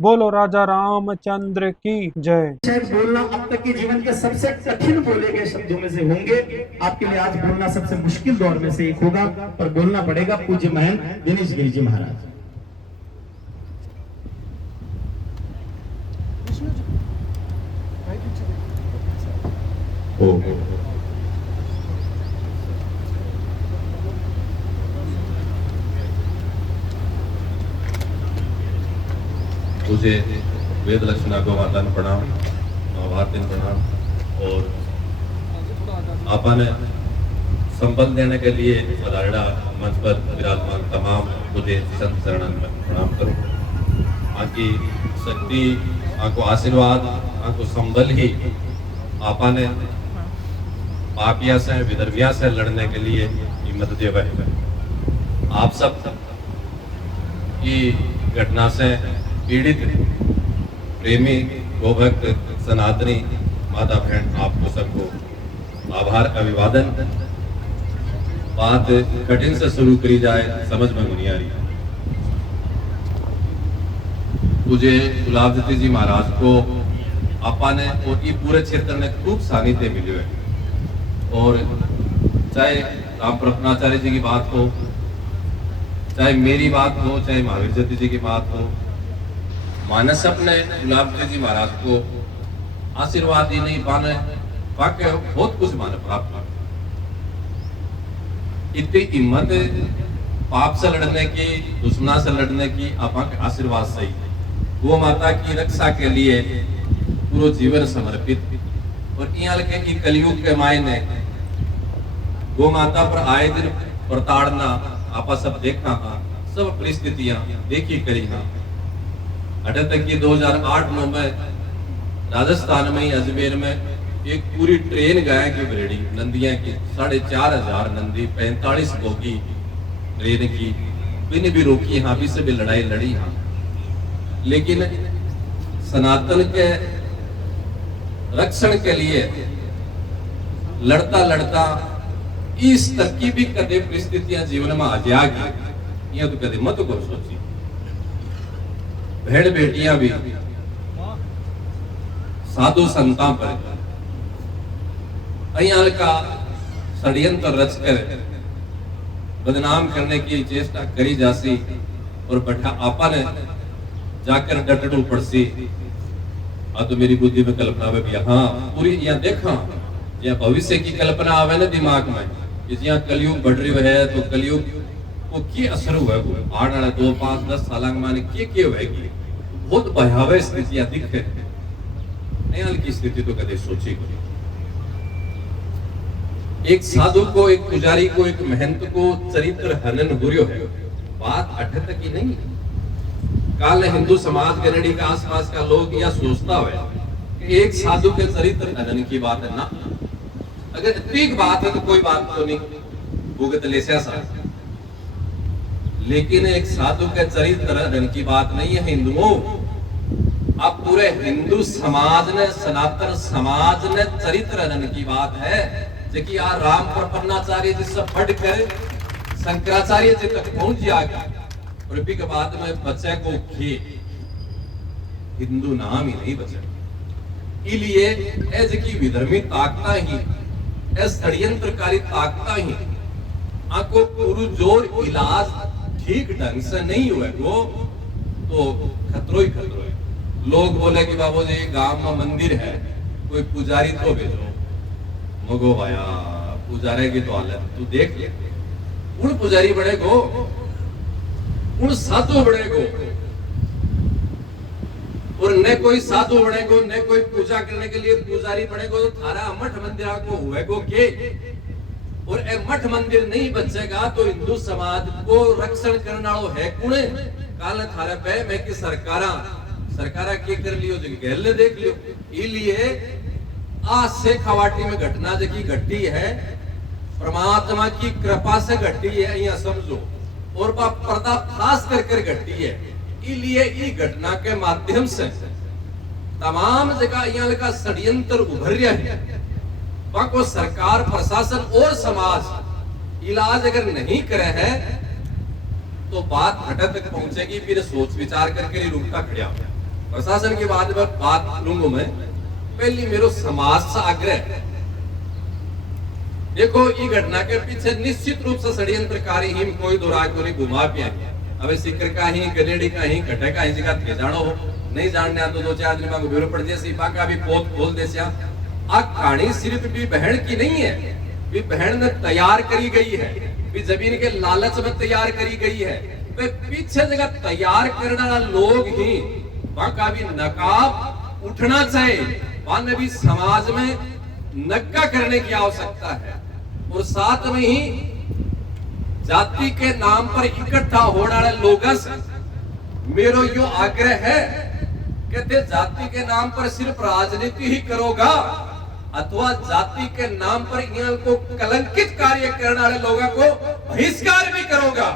बोलो राजा रामचंद्र की जय। शायद बोलना अब तक के जीवन के सबसे कठिन बोले गए शब्दों में से होंगे। आपके लिए आज बोलना सबसे मुश्किल दौर में से एक होगा, पर बोलना पड़ेगा। पूज्य महंत दिनेश गिरी जी महाराज। ओ मुझे वेद लक्ष्मणा को माता ने प्रणाम, महाभारती ने प्रणाम। और आपने संबल देने के लिए पधारणा मंच पर विराजमान तमाम मुझे संत शरणन में प्रणाम करो। आकी शक्ति, आको आशीर्वाद, आको संबल ही आपने पापिया से विदर्भिया से लड़ने के लिए हिम्मत देवे। आप सब की घटना से पीड़ित प्रेमी गोभक्त सनातनी माता बहन आपको सबको आभार अभिवादन। बात कठिन से शुरू करी जाए, समझ में नहीं आ रही। मुझे गुलाब दत्ती जी महाराज को आपा ने और ये पूरे क्षेत्र में खूब सानिध्य मिले है। और चाहे राम प्रपन्नाचार्य जी की बात हो, चाहे मेरी बात हो, चाहे महावीर दत्ती जी की बात हो, मानस अपने गुलाब दत्ती जी महाराज को आशीर्वाद ही नहीं पाने वाक्य बहुत कुछ माने प्राप्त। इतनी हिम्मत पाप से लड़ने की, दुश्मना से लड़ने की आपा के आशीर्वाद सही। वो माता की रक्षा के लिए पूरा जीवन समर्पित। और यहाँ के कलयुग के मायने गो माता पर आए दिन प्रताड़ना आपा सब देखा, सब परिस्थितियां देखी करी। अटे तक की 2008-9 में राजस्थान में ही अजमेर में एक पूरी ट्रेन गाय की बरेड़ी नंदियां की 4,500 नंदी 45 बोगी ट्रेन की बिन भी रोकी। यहाँ भी से भी लड़ाई लड़ी। यहाँ लेकिन सनातन के रक्षण के लिए लड़ता लड़ता इस तक की भी कदे परिस्थितियां जीवन में आ जाएगी, यह तो कदे मत को सोची। भेड़ बेटियां भी साधु संतां पर अयाल का षड्यंत्र रचकर बदनाम करने की चेष्टा करी जासी। और बैठा आपा ने जाकर डटड़ू पड़सी। तो मेरी बुद्धि में कल्पना में भी हाँ पूरी यहाँ देखा, यहाँ भविष्य की कल्पना आवे ना दिमाग में, यहाँ कलयुग बढ़ रही है तो कलयुग को क्या असर हुआ है, आने वाले 2, 5, 10 साल माने क्या होगी। बहुत भयावह स्थितियां दिखे। नयाल की स्थिति तो कदे सोची। एक साधु को, एक पुजारी को, एक महंत को चरित्र हनन हुरियो है। बात अठे तक ही नहीं। काल हिंदू समाज गरड़ी का आसपास का लोग यह सोचता है कि एक साधु के चरित्र हनन की बात है ना। अगर ठीक बात है तो कोई बात तो नहीं, भुगत ले सा। लेकिन एक साधु के चरित्र हनन की बात नहीं है हिंदुओं। अब पूरे हिंदू समाज ने, सनातन समाज ने चरित्र हनन की बात है। जबकि यार राम प्रपन्नाचार्य जी से बढ़कर शंकराचार्य जी तक पहुंच जाएगा। और के बाद में बच्चे को हिंदू नाम ही नहीं बचे। इसलिए एज की विधर्मी ताकता ही, षड्यंत्रकारी ताकता ही आपको पूरा जोर इलाज ठीक ढंग से नहीं हुए वो तो खतरो ही खतरो है। लोग बोले कि बाबू जी गांव में मंदिर है, कोई पुजारी तो भेजो। मगो भाया पुजारे की तो हालत तू देख ले। उन पुजारी बड़े गो, उन साधु बड़े गो, और न कोई साधु बड़े गो, न कोई पूजा करने के लिए पुजारी बड़े गो। तो थारा मठ मंदिर को हुए गो के, और ए मठ मंदिर नहीं बचेगा तो हिंदू समाज को रक्षण करने वालों है कुणे। काल थारे पे मैं कि सरकारा के कर लियो जो गहले देख लियो। इसलिए आज से खवाटी में घटना जकी घटी है परमात्मा की कृपा से घटी है, यह समझो। और पर्दा खास कर घटी है। इसलिए इस घटना के माध्यम से तमाम जगह यहाँ का षड्यंत्र उभर रहा है। को सरकार, प्रशासन और समाज इलाज अगर नहीं करे है तो बात घटा तक पहुंचेगी। फिर सोच विचार करके नहीं रुकता खड़ा। प्रशासन के बाद में बात करूंगा मैं। पहली मेरो समाज से आग्रह, देखो ये घटना के पीछे निश्चित रूप से षड्यंत्रकारी ही कोई दो राय को नहीं घुमा पिया। अब सिकर का ही, गनेड़ी का ही, घटे का ही जगह थे जानो हो नहीं जानने तो दो चार दिन में बेरो पड़ जाए सिपा का भी पोत खोल दे सिया। आ कहानी सिर्फ भी बहन की नहीं है, भी बहन ने तैयार करी गई है, भी जमीन के लालच में तैयार करी गई है। वे पीछे जगह तैयार करने वाला लोग ही वहां का भी नकाब उठना चाहिए, वहां ने भी समाज में नक्का करने की आवश्यकता है। और साथ में ही जाति के नाम पर इकट्ठा होने वाले लोगों से मेरो यो आग्रह है, कहते जाति के नाम पर सिर्फ राजनीति ही करोगा अथवा जाति के नाम पर इनको कलंकित कार्य करने वाले लोगों को बहिष्कार भी करोगा।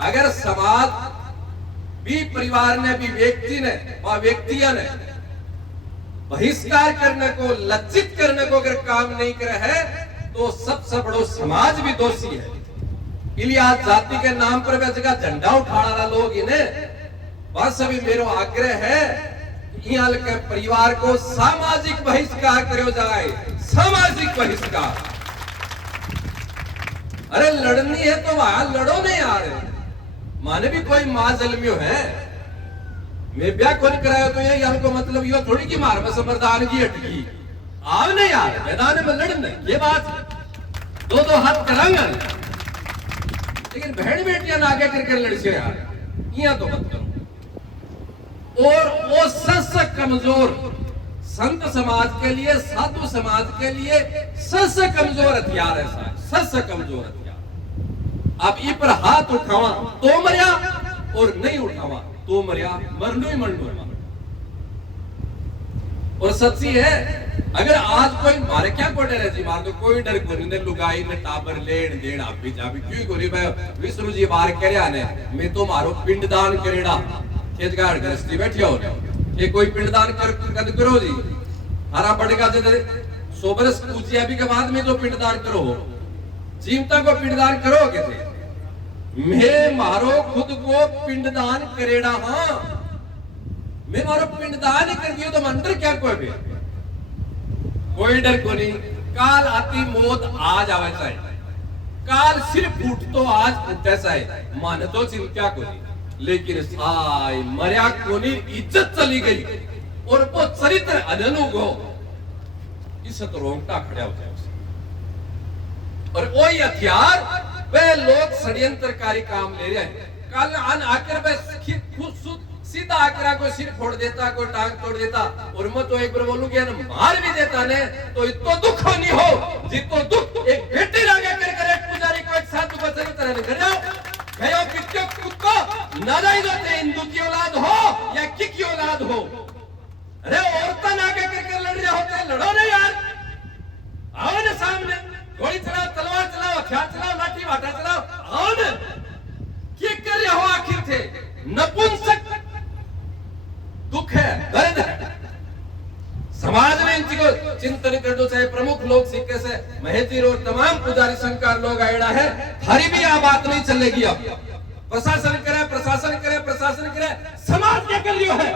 अगर समाज भी, परिवार ने भी, व्यक्ति ने व व्यक्तियों ने बहिष्कार करने को, लज्जित करने को अगर काम नहीं करे है तो सबसे बड़ो समाज भी दोषी है। इसलिए आज जाति के नाम पर वे जगह झंडा उठाने वाला लोग इन्हें बस अभी मेरो आग्रह है यहाँ के परिवार को सामाजिक बहिष्कार करो जाए, सामाजिक बहिष्कार। अरे लड़नी है तो वहां लड़ो नहीं यार, माने भी कोई मां जलमियो है, मैं ब्याह कौन कराया तो ये यार को मतलब यो थोड़ी की मार में समरदान की अटकी आव नहीं यार, मैदान में लड़ने ये बात दो दो हाथ करांगा, लेकिन बहन बेटियां ना आगे करके लड़से यार, यहाँ तो मत करो। और वो सबसे कमजोर संत समाज के लिए, साधु समाज के लिए सबसे कमजोर हथियार है साहब, सबसे कमजोर हथियार। अब इस पर हाथ उठावा तो मरिया और नहीं उठावा तो मरिया, मरनो ही मरनो। और सच्ची है, अगर आज कोई मारे क्या को डर है जी, मार दो कोई डर को नहीं, लुगाई ने टाबर लेन देन आप भी जा भी क्यों कोरी मैं विष्णु जी बार करया ने मैं तो मारो पिंडदान करेड़ा खेतगाड़ गृहस्थी बैठे हो ये कोई पिंडदान कर करो जी, हरा बढ़ेगा दे 100 बरस पूछिया भी के बाद में तो पिंडदान करो, जीवता को पिंडदान करो कैसे। मैं मारो खुद को पिंडदान करेड़ा, हाँ मैं मारो पिंडदान कर दियो तो मंत्र क्या कोई डर को नहीं। काल आती मौत आज आवे चाहे, काल सिर्फ फूट तो आज फूटे चाहे, मान तो चिंता को नहीं, लेकिन साई मर्या को नहीं, इज्जत चली गई और वो चरित्र अननुग हो, इस तो रोंगटा खड़ा हो जाए। और वही हथियार वे लोग षड्यंत्रकारी काम ले रहे हैं। कल आकर वे सीधा आकर कोई सिर फोड़ देता, कोई टांग तोड़ देता, और मैं तो एक बार बोलूं कि मार भी देता ने तो इतो दुख नहीं हो जितो दुख एक बेटी लागे कर एक पुजारी को एक साधु को सही तरह कर जाओ गयो कित्ते कुत्तो नाराई होते हिंदू की औलाद हो या की औलाद हो। अरे औरतां आगे कर लड़ रहे होते, लड़ो नहीं यार, आओ ना सामने, गोली चलाओ, तलवार चलाओ, हथियार चलाओ, लाठी वाटा चलाओ, आओ ना, क्या कर रहे हो आखिर थे। नपुंसक दुख है, दर्द है, समाज में इन चीजों चिंतन कर दो। चाहे प्रमुख लोग सिक्के से महतीर और तमाम पुजारी संकार लोग आएड़ा है, हरी भी आ बात नहीं चलेगी। अब प्रशासन करे, प्रशासन करे, प्रशासन करे, समाज क्या कर लियो है,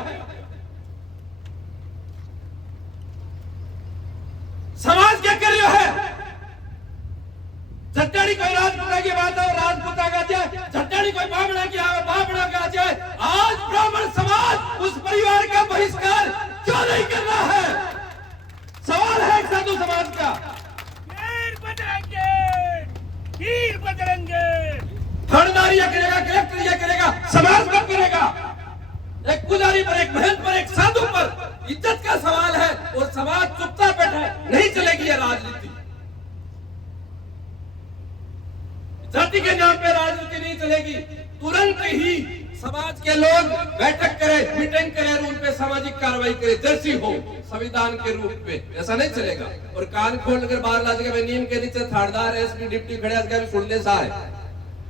समाज क्या कर लियो है। झट्टाड़ी कोई राजपुता की बात हो, राजपुता का जाए, झट्टाड़ी कोई बाबड़ा की आवे, बाबड़ा का जाए। आज ब्राह्मण समाज उस परिवार का बहिष्कार क्यों नहीं कर रहा है, सवाल है साधु समाज का। वीर बजरंगे, वीर बजरंगे, थानेदार यह करेगा, कलेक्टर यह करेगा, समाज कब करेगा। एक पुजारी पर, एक महंत पर, एक साधु पर इज्जत का सवाल है और समाज चुपचाप बैठा है, नहीं चलेगी यह राजनीति। जाति के नाम पे राजनीति नहीं चलेगी। तुरंत ही समाज के लोग बैठक करें, मीटिंग करें और उन पे सामाजिक कार्रवाई करें जैसी हो संविधान के रूप में, ऐसा नहीं चलेगा। और कान खोल कर बाहर ला सके, नीम के नीचे थानेदार एसपी डिप्टी खड़े भी सुनने सा है,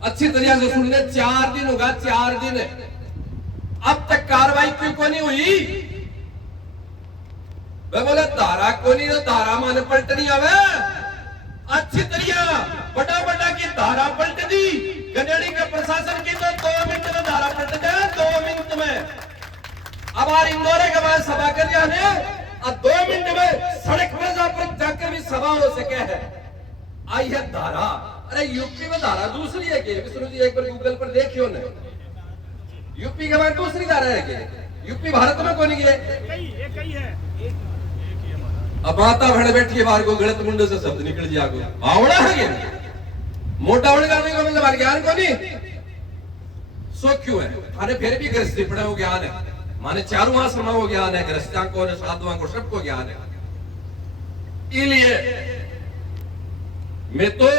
अच्छी तरह से सुनने। 4 दिन होगा, 4 दिन अब तक कार्रवाई क्यों को नहीं हुई। वे बोले धारा को नहीं, तो धारा माने पलटनी आवे अच्छी तरह, बड़ा की धारा पलट दी। गनेड़ी के प्रशासन की तो 2 मिनट में धारा पलट जाए, 2 है सभा कर जाने और 2 मिनट में सड़क पर जाकर भी सभा हो सके है। आई है धारा, अरे यूपी में धारा दूसरी है कि विष्णु जी एक बार गूगल पर देखियो ना, यूपी के बाद दूसरी धारा है कि यूपी भारत में कौन है? एक ही है। अब माता भड़ बैठी बाहर को गलत मुंडे से शब्द निकल जाएगा, आवड़ा है ये मोटा वड़ करने का मतलब ज्ञान को नहीं सो क्यों है थाने फिर भी गृहस्थी पढ़े हो ज्ञान है, माने चारों आश्रमा को ज्ञान है, गृहस्थियों को साधुओं को सबको ज्ञान है। इसलिए मैं तो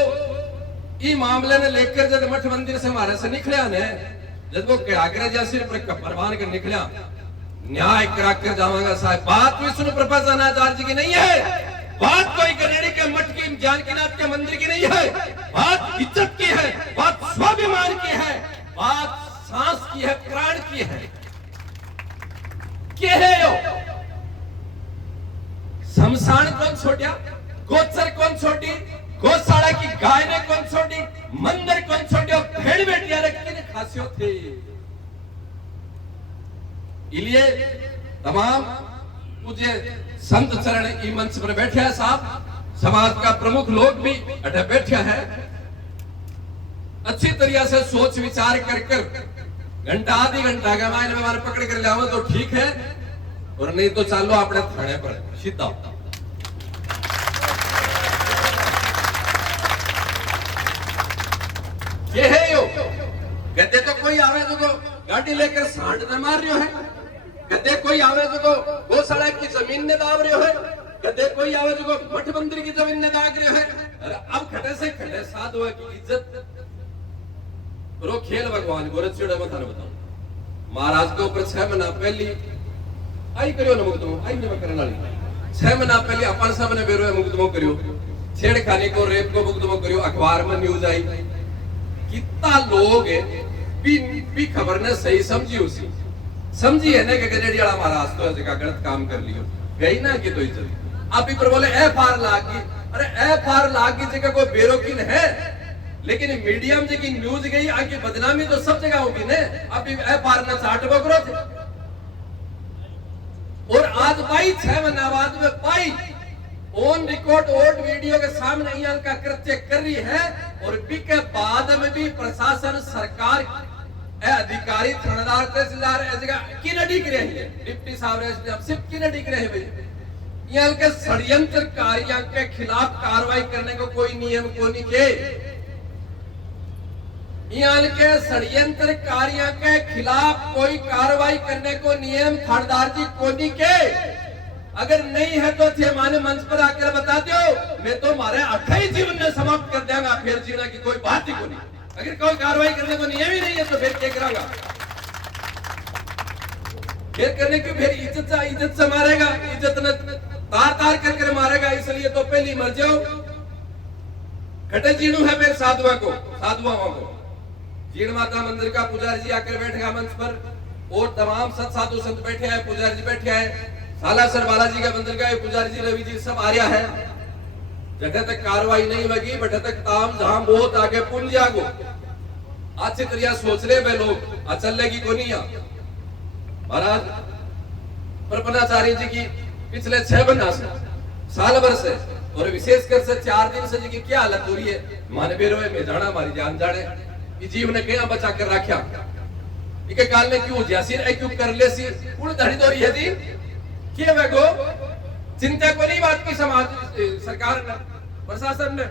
ये मामले ने लेकर जब मठ मंदिर से हमारे से निकलिया ने, जब वो कराकर जैसे परवान कर निकलिया न्याय कराकर जावांगा साहब, बात विष्णु प्रपन्नाचार्य जी की नहीं है, बात कोई गनेड़ी के मठ की जानकीनाथ के मंदिर की नहीं है, बात इज्जत की है, बात स्वाभिमान की है, बात सांस की है, प्राण की है। क्या है यो? शमशान कौन छोड़ा, गोचर कौन छोड़ी, गौशाला की गाय ने कौन छोड़ी, मंदिर कौन छोड़ो, भेड़ बेटिया रखी ने खासियो थे। इसलिए तमाम मुझे संत चरण ई मंच पर बैठे हैं साहब, समाज का प्रमुख लोग भी अटे बैठे हैं, अच्छी तरह से सोच विचार कर घंटा आधी घंटा के मायने में हमारे पकड़ कर लाओ तो ठीक है, और नहीं तो चलो अपने थाने पर सीधा। ये है यो कहते तो कोई आवे तो गाड़ी लेकर सांड न मार रहे है, कहते कोई आवे तो गौशाला की जमीन ने दाब रहे है, कहते कोई आवे तो मठ मंदिर की जमीन ने दाग रहे है। अरे अब खटे से खटे साधुआ की इज्जत रो खेल भगवान गोरख चिड़ा में थाने बताऊं, महाराज के ऊपर 6 महीना पहले आई करियो न मुकदमो, आई न करने वाली 6 महीना पहले अपन सब ने बेरो मुकदमो करियो, छेड़खानी को रेप को मुकदमो करियो, अखबार में न्यूज आई, कितना लोग भी खबर ने सही समझी, उसी समझी है ना कि गजेड़ी वाला महाराज तो जगह गलत काम कर लियो गई ना कि तो इज्जत आप पर बोले एफआर लागी, अरे एफआर लागी जगह कोई बेरोकिन है, लेकिन मीडिया में जगह न्यूज गई आगे बदनामी तो सब जगह होगी ने, अभी एफआर न चाट बकरो थे। और आज पाई 6 महीना बाद में पाई ऑन रिकॉर्ड ओल्ड वीडियो के सामने यहाँ का कृत्य कर रही है, और बी के बाद में भी प्रशासन सरकार अधिकारी थानेदार तहसीलदार की नडी कर रही है, डिप्टी साहब सिर्फ की नडी कर रहे हैं, यहाँ के षड्यंत्रकारियों के खिलाफ कार्रवाई करने को कोई नियम को नहीं के, यहाँ के षड्यंत्रकारियों के खिलाफ कोई कार्रवाई करने को नियम थानेदार जी को नहीं के। अगर नहीं है तो थे माने मंच पर आकर बता दो, मैं तो हमारे 28 जीवन में समाप्त कर देगा, फिर जीना की कोई बात ही को नहीं। अगर कोई कार्रवाई करने को नियम ही नहीं है तो फिर क्या करेगा, फिर करने की फिर इज्जत से मारेगा, इज्जत ने तार तार करके मारेगा, इसलिए तो पहले मर जाओ। खटे जीणु है फिर साधुओं को जीण माता मंदिर का पुजारी जी आकर बैठेगा मंच पर, और तमाम सत साधु संत बैठे हैं, पुजारी जी बैठे हैं, सालासर बालाजी का मंदिर का पुजारी जी रवि जी सब आ रहा है। जगह तक कार्रवाई नहीं होगी, बट तक ताम झाम बहुत आगे पुन जागो, अच्छी तरह सोच ले वे लोग चलेगी को नहीं। महाराज प्रपन्नाचार्य जी की पिछले 6 महीना से साल भर से और विशेषकर से 4 दिन से जी क्या हालत हो रही है, माने बेरो में जाना हमारी जान जाने, ये जीव ने क्या बचा कर रखा, इके काल में क्यों जैसिर है क्यों कर ले सी उड़ धड़ी दौरी है जी क्या वे गो चिंता को नहीं बात की समाज सरकार ने प्रशासन ने।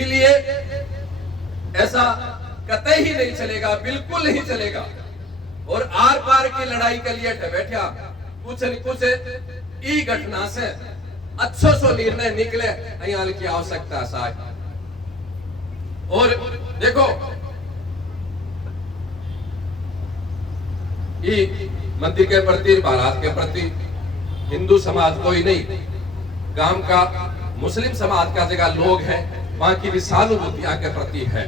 इसलिए ऐसा कतई ही नहीं चलेगा, बिल्कुल नहीं चलेगा। और आर पार की लड़ाई के लिए बैठा कुछ न कुछ ई घटना से अच्छो सो निर्णय निकले यहाँ की आवश्यकता साहब। और देखो ये मंदिर के प्रति भारत के प्रति हिंदू समाज कोई नहीं, गांव का मुस्लिम समाज का जगह लोग हैं, वहां की भी सहानुभूतियां के प्रति है।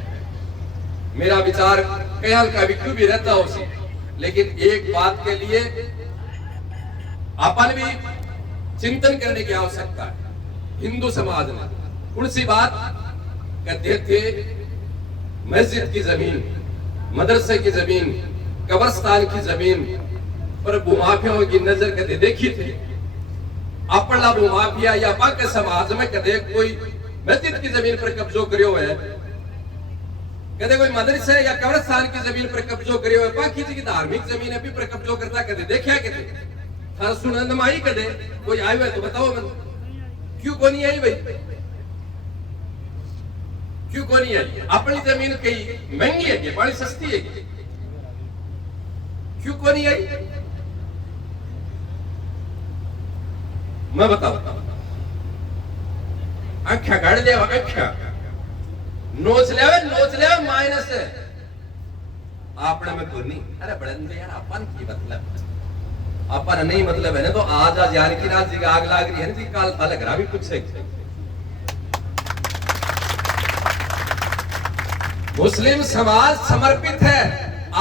मेरा विचार कयाल का भी क्यों भी रहता हो सी, लेकिन एक बात के लिए अपन भी चिंतन करने की आवश्यकता है। हिंदू समाज ने कौन सी बात कहते थे, मस्जिद की जमीन, मदरसे की जमीन, कब्रिस्तान की जमीन पर भूमाफियाओं की नजर कदे देखी थी अपना भूमाफिया या बाकी समाज में कदे कोई मस्जिद की जमीन पर कब्जो करियो है, कदे कोई मदरसे या कब्रिस्तान की जमीन पर कब्जो करियो है, बाकी की धार्मिक जमीन भी पर कब्जो करता कदे देखा कदे थारा सुनंद माई कदे कोई आयो है तो बताओ मन क्यों को नहीं आई भाई, क्यों को नहीं आई? अपनी जमीन कहीं महंगी है कि बड़ी सस्ती है, क्यों को नहीं आई? मैं बताऊं अख्या गाड़ दे अख्या नोच ले माइनस है आपने में तो नहीं। अरे बड़े यार अपन की मतलब अपन नहीं मतलब है ना तो आज यार की रात जी आग लाग रही है जी काल था लग रहा भी कुछ है। मुस्लिम समाज समर्पित है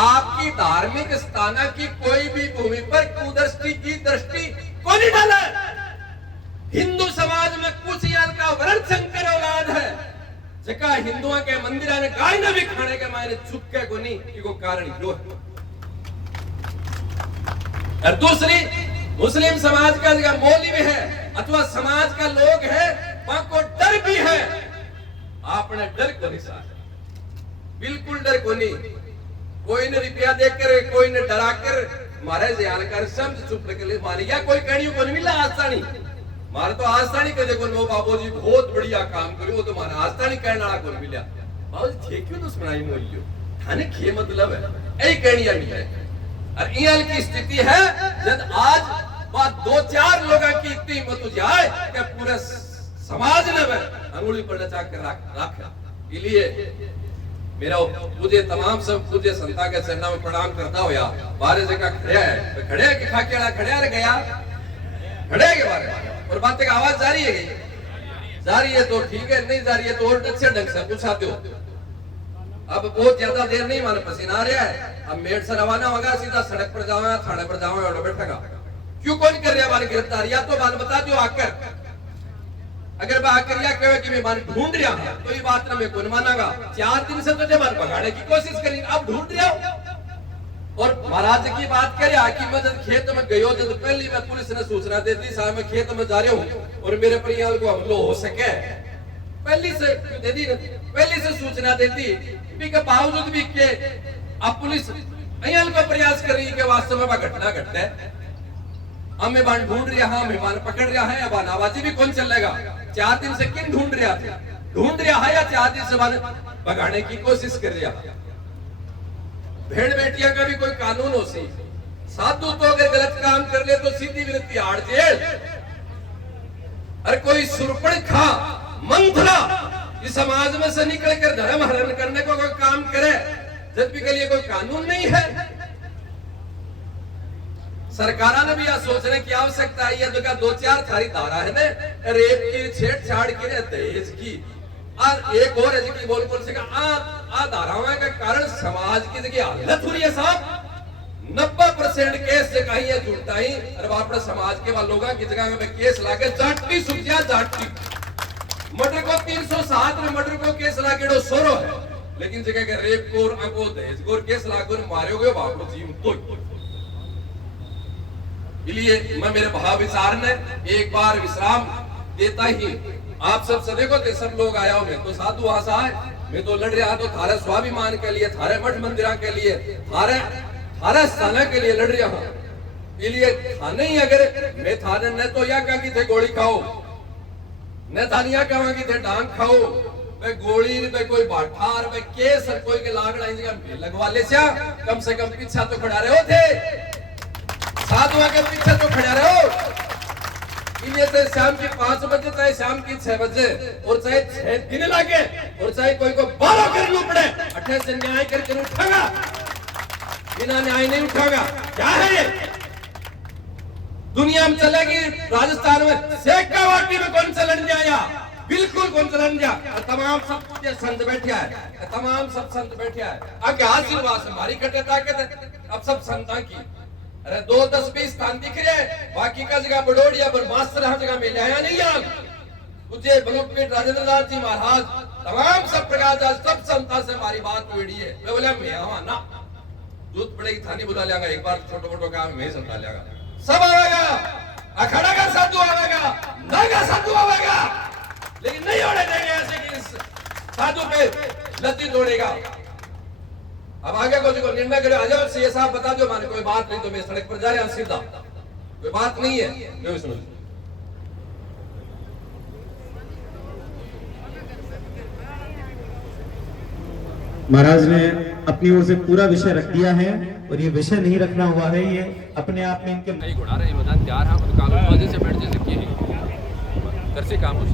आपकी धार्मिक स्थाना की कोई भी भूमि पर कुदृष्टि की दृष्टि को नहीं डाला। हिंदू समाज में कुछ यार का वरण शंकर औलाद है जका हिंदुओं के मंदिर ने गाय न भी खाने के मायने चुपके को नहीं कि को कारण जो है। और दूसरी मुस्लिम समाज का जगह मौलवी भी है अथवा समाज का लोग है वहां को डर भी है। आपने डर को नहीं साथ बिल्कुल डर को नहीं, कोई ने रुपया देकर कोई ने डरा कर मारे जानकार समझ चुप के लिए मान या कोई कणियों को नहीं मिला आसानी मारे तो आसानी कर देखो नो बाबूजी बहुत बढ़िया काम करो तो मारा आसानी करने वाला को मिला बाबूजी थे क्यों तो सुनाई मोलियो थाने के मतलब है ऐ कणिया नहीं है। और ईयल की स्थिति है जब आज बात दो चार लोगों की इतनी हिम्मत हो जाए कि पूरे समाज ने अंगुली पर नचा कर रखा। इसलिए मेरा पूजे तमाम सब पूजे संता के चरणों में प्रणाम करता हो यार बारे जगह खड़े है खड़े कि खाकेड़ा खड़े रह गया खड़े के बारे और बातें का आवाज जारी है जारी है तो ठीक है नहीं जारी है तो और अच्छे ढंग से पूछाते हो। अब बहुत ज्यादा देर नहीं माने पसीना आ रहा है अब मेट से रवाना होगा सीधा सड़क पर जाओ थाने पर जाओ और बैठेगा क्यों कौन कर रहा हमारी गिरफ्तारी या तो बात बता दो आकर अगर मैं आकर या कहे कि मैं मान ढूंढ रहा हूं तो ये बात ना मैं कौन मानागा 4 दिन से तुझे मान भगाने की कोशिश करी अब ढूंढ रहा हूं। और महाराज की बात करे आकी मैं जब खेत में गयो जब पहली मैं पुलिस ने सूचना दे दी साहब मैं खेत में जा रहा हूं और मेरे परिवार को हमलो हो सके पहली से दे दी पहली से सूचना देती भी के बावजूद भी के अब पुलिस अयाल को प्रयास कर रही है कि वास्तव में घटना घटना है हमें बाण ढूंढ रहा है मेहमान पकड़ रहा है अब आवाजी भी कौन चलेगा 4 दिन से किन ढूंढ रहा है या 4 दिन से भगाने की कोशिश कर रहा है। भेड़ बेटिया का भी कोई कानून हो सी साधु तो अगर गलत काम कर ले तो सीधी विनती हाड़ जेल। अरे कोई सुरपण खा मंथरा इस समाज में से निकल कर धर्म हरण करने को कोई काम करे जब भी के लिए कोई कानून नहीं है। सरकार ने भी यह सोचने की आवश्यकता है ये जगह 2-4 थारी धारा है ना रेप की छेड़छाड़ की दहेज की और एक और है बोल से धाराओं के कारण समाज की जगह हालत हो रही है साहब 90% केस जगह ही जुड़ता ही और अपने समाज के लोगों की जगह में केस लाके जाटी सुखिया जाटी मर्डर को 307 में मर्डर को केस लागे सोरो है लेकिन जगह के रेप को अंगो दहेज को केस लागो मारे गए बापू जीव तो इसलिए मैं मेरे भाव विचार ने एक बार विश्राम देता ही आप सब सदे को सब लोग आया हो मैं तो साधु आशा है मैं तो लड़ रहा तो थारे स्वाभिमान के लिए थारे मठ मंदिरा के लिए थारे स्थाना के लिए लड़ रहा हूं। इसलिए थाने ही अगर मैं थाने न तो या कहा थे गोली खाओ न थानिया कहा थे डांग खाओ वे गोली वे कोई बाठार वे केस कोई के लागड़ा लगवा ले कम से कम पीछा तो खड़ा रहे थे साधुआ के पीछे तो खड़ा रहो। तो शाम के 5 बजे चाहे शाम की 6 बजे और चाहे 6 दिन लगे और चाहे कोई को 12 करना पड़े 28 से न्याय करके उठागा बिना न्याय नहीं उठागा। क्या है ये दुनिया में चलेगी राजस्थान में सेका वाटी में कौन सा लड़ जाएगा बिल्कुल कौन सा लड़ जाए तमाम सब संत बैठे है तमाम सब संत बैठे है आगे आशीर्वाद से हमारी कटे ताकत अब सब संता की अरे 2-10-20 स्थान दिख रहे बाकी का जगह बड़ोड़िया बरमास्तर हर जगह मिल आया नहीं यार मुझे बलूपीठ राजेंद्र लाल जी महाराज तमाम सब प्रकार सब संता से हमारी बात हुई है मैं बोला मैं ना जरूरत पड़ेगी थाने बुला लेगा, एक बार छोटो मोटो काम में संभाल लेगा, सब आवेगा, अखाड़ा का साधु आवेगा, नागा साधु आवेगा, लेकिन नहीं होने देंगे ऐसे कि साधु पे लत्ती तोड़ेगा। अब आगे को जो निर्णय करे, आ जाओ सीए साहब बता दो, माने कोई बात नहीं तो मैं सड़क पर जा रहा हूं सीधा, कोई बात नहीं है। मैं भी सुनो महाराज ने अपनी ओर से पूरा विषय रख दिया है और ये विषय नहीं रखना हुआ है, ये अपने आप में इनके नहीं घोड़ा रहे मैदान तैयार है, कागज से बैठ जैसे की कर से काम हो